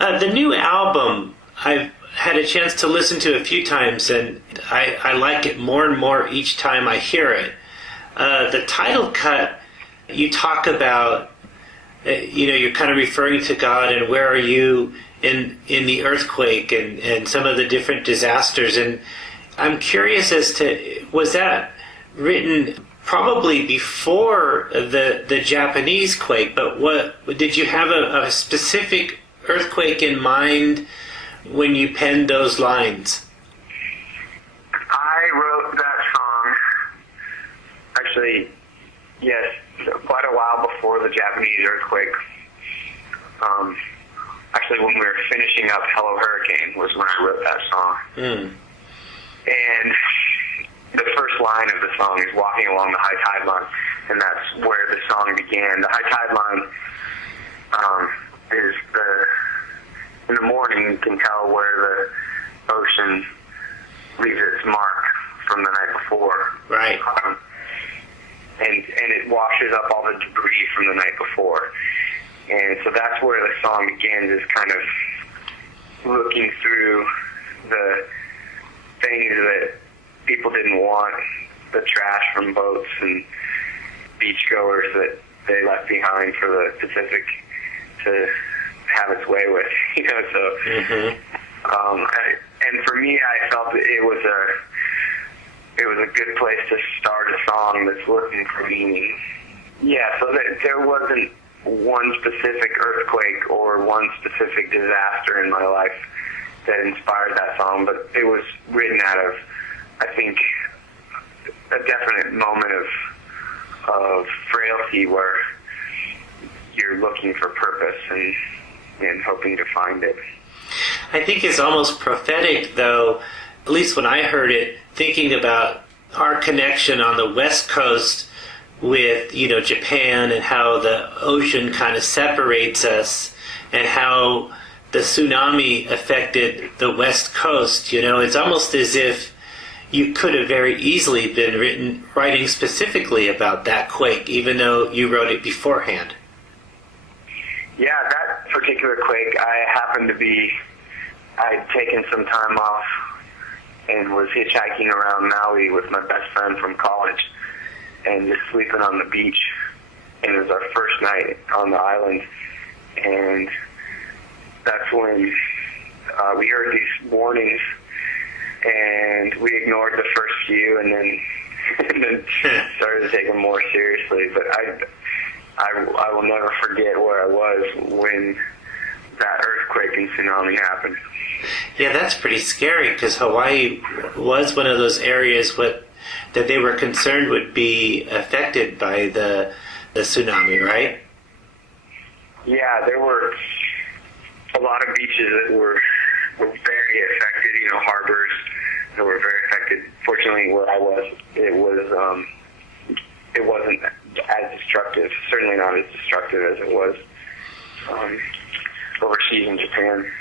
The new album, I've had a chance to listen to a few times, and I like it more and more each time I hear it. The title cut, you talk about, you're kind of referring to God and where are you in the earthquake and some of the different disasters. And I'm curious as to, was that written probably before the Japanese quake, but what did you have a specific earthquake in mind when you penned those lines? I wrote that song, actually, yes, quite a while before the Japanese earthquake. Actually, when we were finishing up Hello Hurricane was when I wrote that song. And the first line of the song is walking along the high tide line, and that's where the song began. The high tide line is in the morning you can tell where the ocean leaves its mark from the night before. Right. And it washes up all the debris from the night before. And so that's where the song begins, is kind of looking through the things that people didn't want, the trash from boats and beachgoers that they left behind for the Pacific to have its way with, so and for me, I felt that it was a good place to start a song that's looking for meaning. Yeah, so there wasn't one specific earthquake or one specific disaster in my life that inspired that song, but it was written out of, I think, a definite moment of frailty where you're looking for purpose and hoping to find it. I think it's almost prophetic, though, at least when I heard it, thinking about our connection on the West Coast with, Japan and how the ocean kind of separates us and how the tsunami affected the West Coast. It's almost as if you could have very easily been writing specifically about that quake, even though you wrote it beforehand. Yeah, that particular quake, I'd taken some time off and was hitchhiking around Maui with my best friend from college and just sleeping on the beach. And it was our first night on the island. And that's when we heard these warnings, and we ignored the first few and then started to take them more seriously. But I will never forget where I was when that earthquake and tsunami happened. Yeah, that's pretty scary, because Hawaii was one of those areas that they were concerned would be affected by the tsunami, right? Yeah, there were a lot of beaches that were very affected, harbors that were very affected. Fortunately, where I was, it wasn't as destructive, certainly not as destructive as it was overseas in Japan.